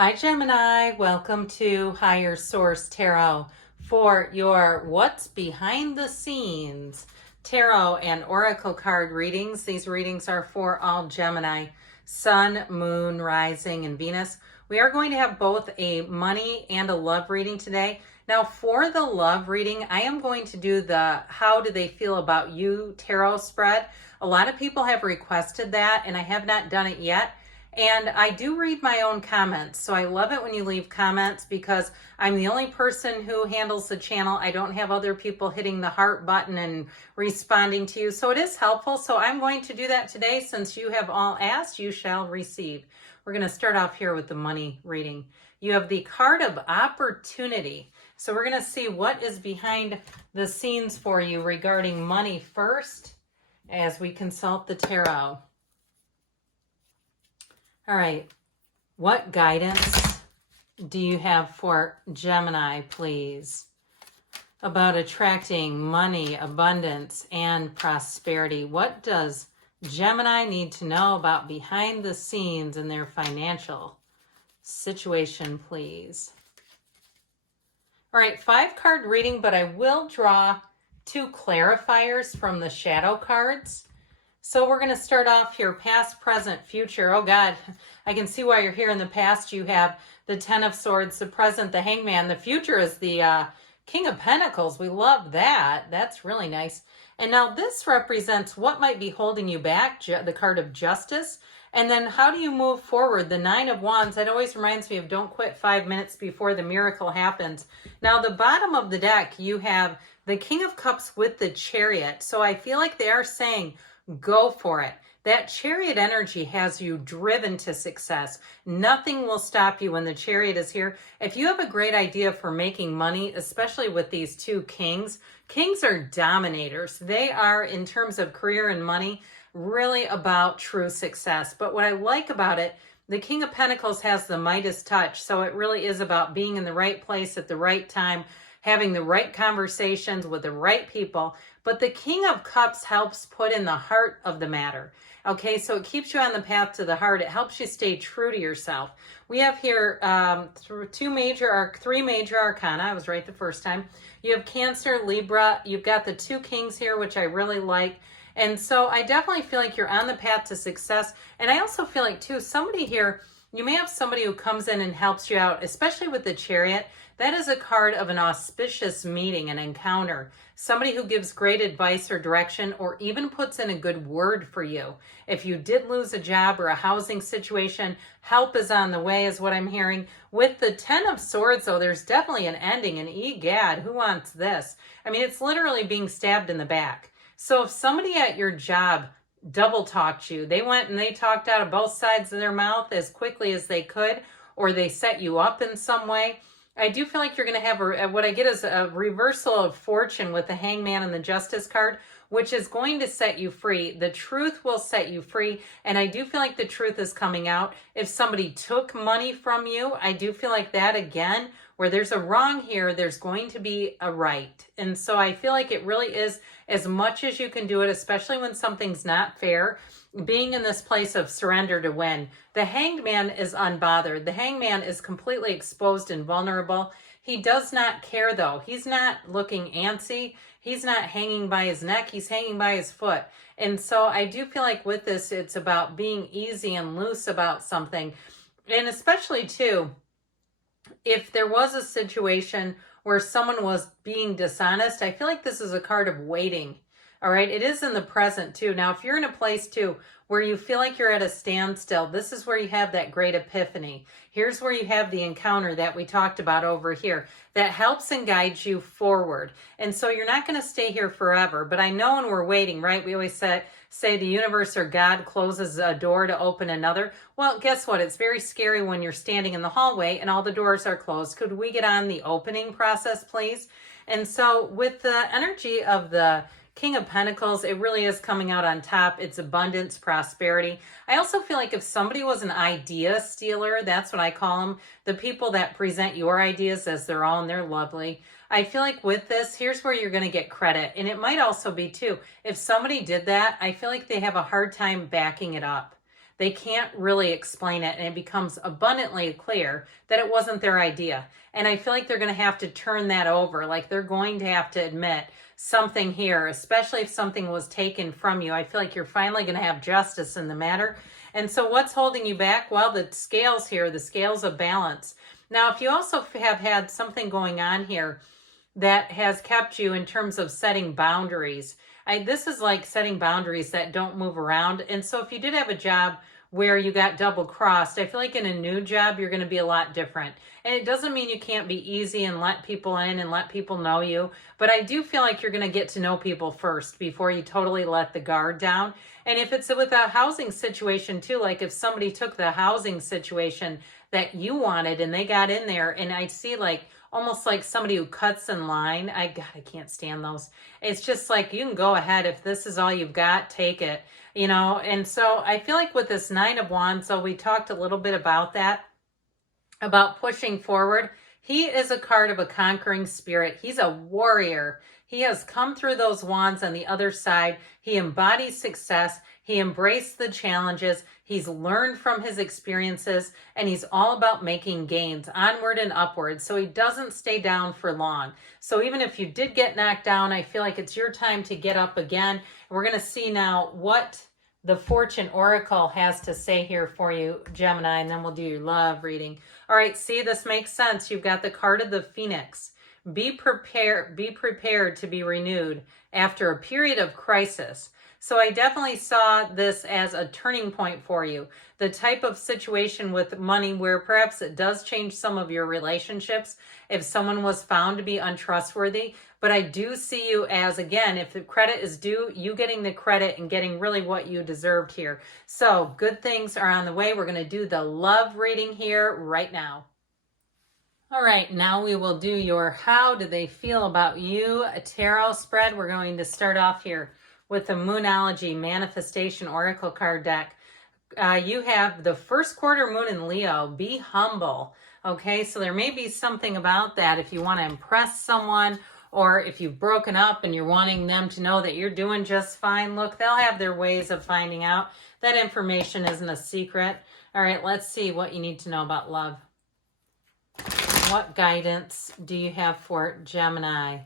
Hi, Gemini. Welcome to Higher Source Tarot for your What's Behind the Scenes Tarot and Oracle card readings. These readings are for all Gemini, Sun, Moon, Rising, and Venus. We are going to have both a money and a love reading today. Now, for the love reading, I am going to do the How Do They Feel About You tarot spread. A lot of people have requested that, and I have not done it yet. And I do read my own comments, so I love it when you leave comments because I'm the only person who handles the channel. I don't have other people hitting the heart button and responding to you, so it is helpful. So I'm going to do that today. Since you have all asked, you shall receive. We're going to start off here with the money reading. You have the card of opportunity. So we're going to see what is behind the scenes for you regarding money first as we consult the tarot. All right, what guidance do you have for Gemini, please, about attracting money, abundance, and prosperity? What does Gemini need to know about behind the scenes in their financial situation, please? All right, 5-card reading, but I will draw 2 clarifiers from the shadow cards. So we're going to start off here, past, present, future. Oh God, I can see why you're here. In the past, you have the 10 of Swords, the present, the Hangman. The future is the King of Pentacles. We love that. That's really nice. And now this represents what might be holding you back, the card of Justice. And then how do you move forward? The 9 of Wands, that always reminds me of don't quit 5 minutes before the miracle happens. Now, the bottom of the deck, you have the King of Cups with the Chariot. So I feel like they are saying, go for it. That Chariot energy has you driven to success. Nothing will stop you when the Chariot is here. If you have a great idea for making money, especially with these 2 kings, kings are dominators. They are, in terms of career and money, really about true success. But what I like about it, the King of Pentacles has the Midas touch. So it really is about being in the right place at the right time, having the right conversations with the right people. But the King of Cups helps put in the heart of the matter. Okay, so it keeps you on the path to the heart. It helps you stay true to yourself. We have here 3 major arcana. I was right the first time. You have Cancer, Libra. You've got the 2 kings here, which I really like. And so I definitely feel like you're on the path to success. And I also feel like, too, somebody here, you may have somebody who comes in and helps you out, especially with the Chariot. That is a card of an auspicious meeting, an encounter. Somebody who gives great advice or direction, or even puts in a good word for you. If you did lose a job or a housing situation, help is on the way is what I'm hearing. With the 10 of Swords, though, there's definitely an ending. And egad, who wants this? I mean, it's literally being stabbed in the back. So if somebody at your job double talked you, they went and they talked out of both sides of their mouth as quickly as they could, or they set you up in some way, I do feel like you're going to have what I get is a reversal of fortune with the Hangman and the Justice card, which is going to set you free. The truth will set you free. And I do feel like the truth is coming out. If somebody took money from you, I do feel like that again, where there's a wrong here, there's going to be a right. And so I feel like it really is as much as you can do it, especially when something's not fair, being in this place of surrender to win. The Hanged Man is unbothered. The Hangman is completely exposed and vulnerable. He does not care, though. He's not looking antsy. He's not hanging by his neck. He's hanging by his foot. And so I do feel like with this, it's about being easy and loose about something. And especially, too, if there was a situation where someone was being dishonest, I feel like this is a card of waiting. All right, it is in the present too. Now, if you're in a place too where you feel like you're at a standstill, this is where you have that great epiphany. Here's where you have the encounter that we talked about over here that helps and guides you forward. And so you're not going to stay here forever. But I know when we're waiting, right, we always say the universe or God closes a door to open another. Well, guess what? It's very scary when you're standing in the hallway and all the doors are closed. Could we get on the opening process, please? And so with the energy of the King of Pentacles, it really is coming out on top. It's abundance, prosperity. I also feel like if somebody was an idea stealer, that's what I call them, the people that present your ideas as their own, they're lovely. I feel like with this, here's where you're going to get credit. And it might also be too, if somebody did that, I feel like they have a hard time backing it up. they can't really explain it, and it becomes abundantly clear that it wasn't their idea. And I feel like they're going to have to turn that over. Like they're going to have to admit something here, especially if something was taken from you. I feel like you're finally going to have justice in the matter. And so what's holding you back? Well, the scales here, the scales of balance. Now, if you also have had something going on here that has kept you in terms of setting boundaries, this is like setting boundaries that don't move around. And so if you did have a job where you got double crossed, I feel like in a new job, you're going to be a lot different. And it doesn't mean you can't be easy and let people in and let people know you. But I do feel like you're going to get to know people first before you totally let the guard down. And if it's with a housing situation too, like if somebody took the housing situation that you wanted and they got in there, and I see like almost like somebody who cuts in line. I can't stand those. It's just like, you can go ahead. If this is all you've got, take it, you know? And so I feel like with this Nine of Wands, so we talked a little bit about that, about pushing forward. He is a card of a conquering spirit. He's a warrior. He has come through those wands on the other side. He embodies success. He embraced the challenges. He's learned from his experiences, and he's all about making gains onward and upward. So he doesn't stay down for long. So even if you did get knocked down, I feel like it's your time to get up again. We're going to see now what the Fortune Oracle has to say here for you, Gemini, and then we'll do your love reading. All right, see, this makes sense. You've got the card of the Phoenix. Be prepared to be renewed after a period of crisis. So I definitely saw this as a turning point for you. The type of situation with money where perhaps it does change some of your relationships if someone was found to be untrustworthy. But I do see you as, again, if the credit is due, you getting the credit and getting really what you deserved here. So good things are on the way. We're going to do the love reading here right now. All right, now we will do your how do they feel about you tarot spread. We're going to start off here with the Moonology Manifestation Oracle card deck. You have the first quarter moon in Leo. Be humble. Okay, so there may be something about that if you want to impress someone, or if you've broken up and you're wanting them to know that you're doing just fine. Look, they'll have their ways of finding out. That information isn't a secret. All right, let's see what you need to know about love. What guidance do you have for Gemini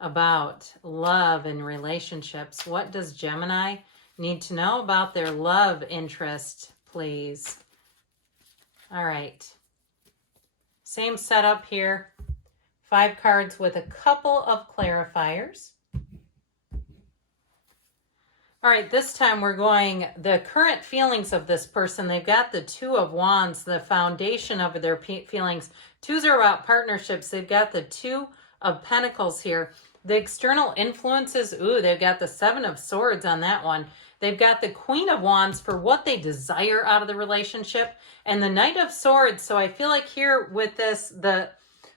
about love and relationships? What does Gemini need to know about their love interest, please? All right. Same setup here. 5 cards with a couple of clarifiers. All right, this time we're going the current feelings of this person. They've got the Two of Wands, the foundation of their feelings. Twos are about partnerships. They've got the Two of Pentacles here. The external influences, they've got the Seven of Swords on that one. They've got the Queen of Wands for what they desire out of the relationship, and the Knight of Swords. So I feel like here with this,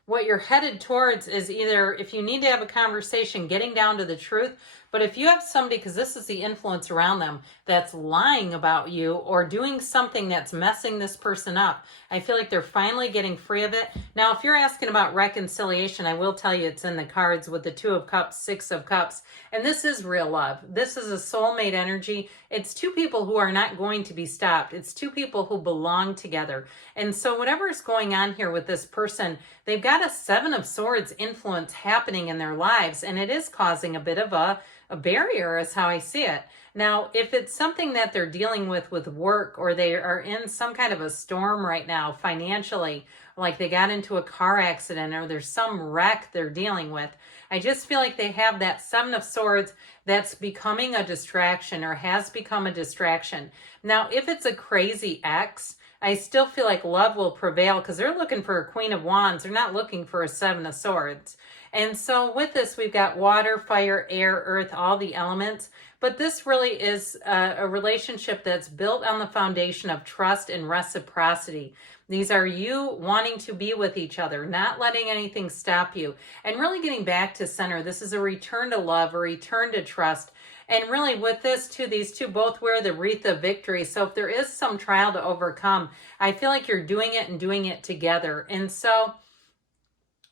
what you're headed towards is either, if you need to have a conversation, getting down to the truth. But if you have somebody, because this is the influence around them, that's lying about you or doing something that's messing this person up, I feel like they're finally getting free of it. Now, if you're asking about reconciliation, I will tell you it's in the cards with the Two of Cups, Six of Cups. And this is real love. This is a soulmate energy. It's two people who are not going to be stopped. It's two people who belong together. And so whatever is going on here with this person, they've got a Seven of Swords influence happening in their lives. And it is causing a bit of a barrier is how I see it. Now, if it's something that they're dealing with work, or they are in some kind of a storm right now financially, like they got into a car accident or there's some wreck they're dealing with, I just feel like they have that Seven of Swords that's becoming a distraction or has become a distraction. Now, if it's a crazy ex, I still feel like love will prevail because they're looking for a Queen of Wands. They're not looking for a Seven of Swords. And so with this, we've got water, fire, air, earth, all the elements. But this really is a relationship that's built on the foundation of trust and reciprocity. These are you wanting to be with each other, not letting anything stop you, and really getting back to center. This is a return to love, a return to trust. And really with this too, these two both wear the wreath of victory. So if there is some trial to overcome, I feel like you're doing it and doing it together. And so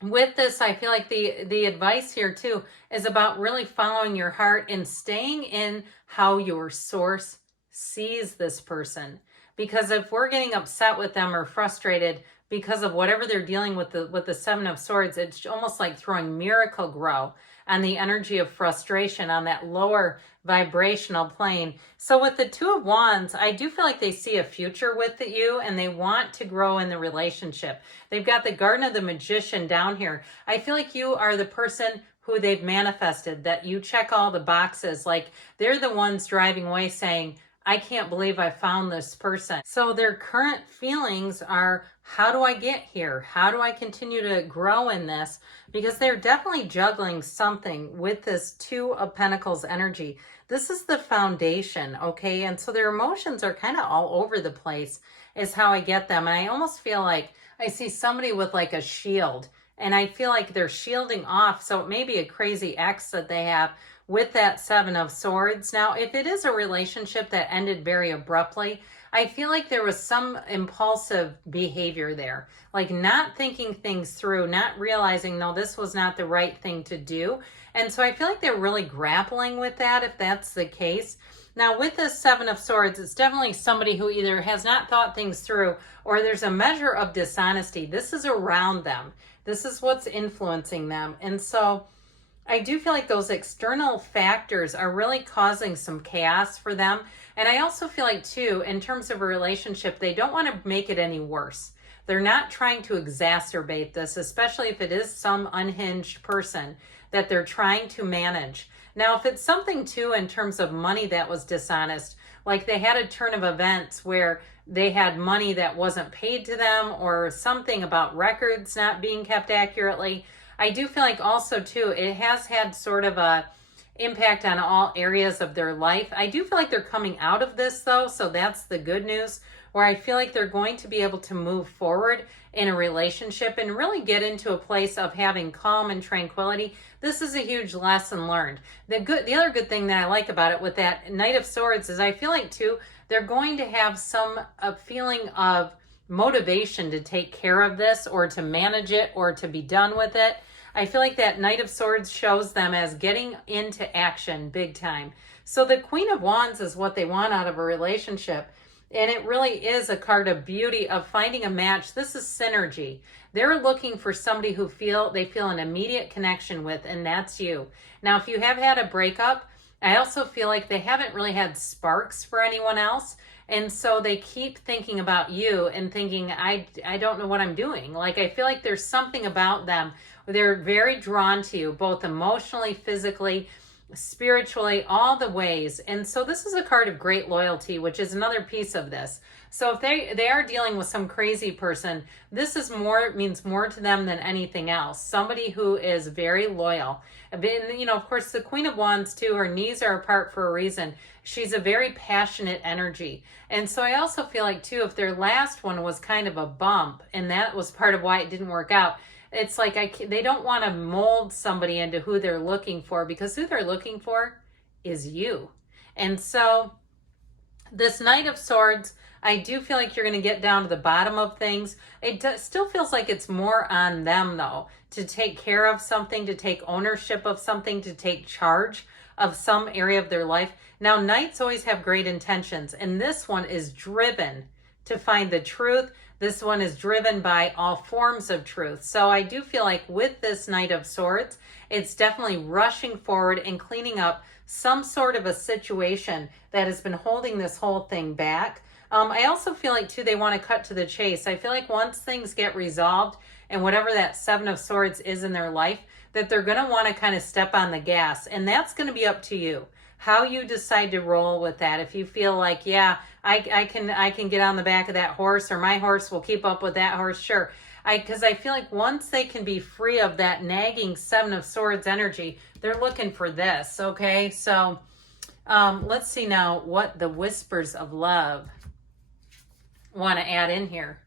with this, I feel like the advice here too is about really following your heart and staying in how your source sees this person. because if we're getting upset with them or frustrated because of whatever they're dealing with the Seven of Swords, it's almost like throwing Miracle Grow on the energy of frustration on that lower vibrational plane. So with the Two of Wands, I do feel like they see a future with you and they want to grow in the relationship. They've got the Garden of the Magician down here. I feel like you are the person who they've manifested, that you check all the boxes. Like they're the ones driving away saying, I can't believe I found this person. So their current feelings are, how do I get here? How do I continue to grow in this? Because they're definitely juggling something with this Two of Pentacles energy. This is the foundation, okay? And so their emotions are kind of all over the place is how I get them. And I almost feel like I see somebody with like a shield, and I feel like they're shielding off. So it may be a crazy ex that they have with that Seven of Swords. Now, if it is a relationship that ended very abruptly, I feel like there was some impulsive behavior there, like not thinking things through, not realizing, no, this was not the right thing to do. And so I feel like they're really grappling with that, if that's the case. Now, with this Seven of Swords, it's definitely somebody who either has not thought things through or there's a measure of dishonesty. This is around them. This is what's influencing them. And so I do feel like those external factors are really causing some chaos for them. And I also feel like, too, in terms of a relationship, they don't want to make it any worse. They're not trying to exacerbate this, especially if it is some unhinged person that they're trying to manage. Now, if it's something, too, in terms of money that was dishonest, like they had a turn of events where they had money that wasn't paid to them or something about records not being kept accurately, I do feel like also, too, it has had sort of a impact on all areas of their life. I do feel like they're coming out of this, though, so that's the good news, where I feel like they're going to be able to move forward in a relationship and really get into a place of having calm and tranquility. This is a huge lesson learned. The other good thing that I like about it with that Knight of Swords is I feel like, too, they're going to have a feeling of motivation to take care of this or to manage it or to be done with it. I feel like that Knight of Swords shows them as getting into action big time. So the Queen of Wands is what they want out of a relationship. And it really is a card of beauty of finding a match. This is synergy. They're looking for somebody who they feel an immediate connection with, and that's you. Now, if you have had a breakup, I also feel like they haven't really had sparks for anyone else. And so they keep thinking about you and thinking, I don't know what I'm doing. Like, I feel like there's something about them. They're very drawn to you, both emotionally, physically, spiritually, all the ways. And so this is a card of great loyalty, which is another piece of this. So if they are dealing with some crazy person, this is means more to them than anything else. Somebody who is very loyal. You know, of course, the Queen of Wands too, her knees are apart for a reason. She's a very passionate energy. And so I also feel like too, if their last one was kind of a bump, and that was part of why it didn't work out, it's like they don't want to mold somebody into who they're looking for, because who they're looking for is you. And so this Knight of Swords, I do feel like you're going to get down to the bottom of things. It still feels like it's more on them, though, to take care of something, to take ownership of something, to take charge of some area of their life. Now, Knights always have great intentions, and this one is driven to find the truth. This one is driven by all forms of truth. So I do feel like with this Knight of Swords, it's definitely rushing forward and cleaning up some sort of a situation that has been holding this whole thing back. I also feel like, too, they want to cut to the chase. I feel like once things get resolved and whatever that Seven of Swords is in their life, that they're going to want to kind of step on the gas. And that's going to be up to you, how you decide to roll with that. If you feel like, yeah, I can get on the back of that horse, or my horse will keep up with that horse, sure. Because I feel like once they can be free of that nagging Seven of Swords energy, they're looking for this, okay? So let's see now what the Whispers of Love want to add in here.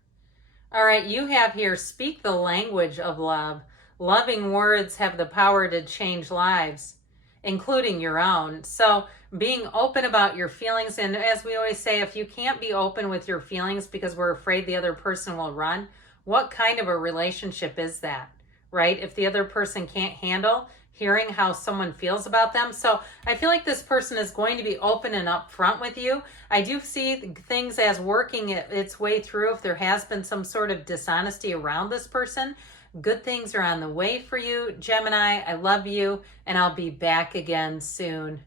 All right, you have here, speak the language of love. Loving words have the power to change lives, including your own. So being open about your feelings, and as we always say, if you can't be open with your feelings because we're afraid the other person will run, what kind of a relationship is that, right? If the other person can't handle hearing how someone feels about them. So I feel like this person is going to be open and upfront with you. I do see things as working its way through. If there has been some sort of dishonesty around this person, good things are on the way for you, Gemini. I love you, and I'll be back again soon.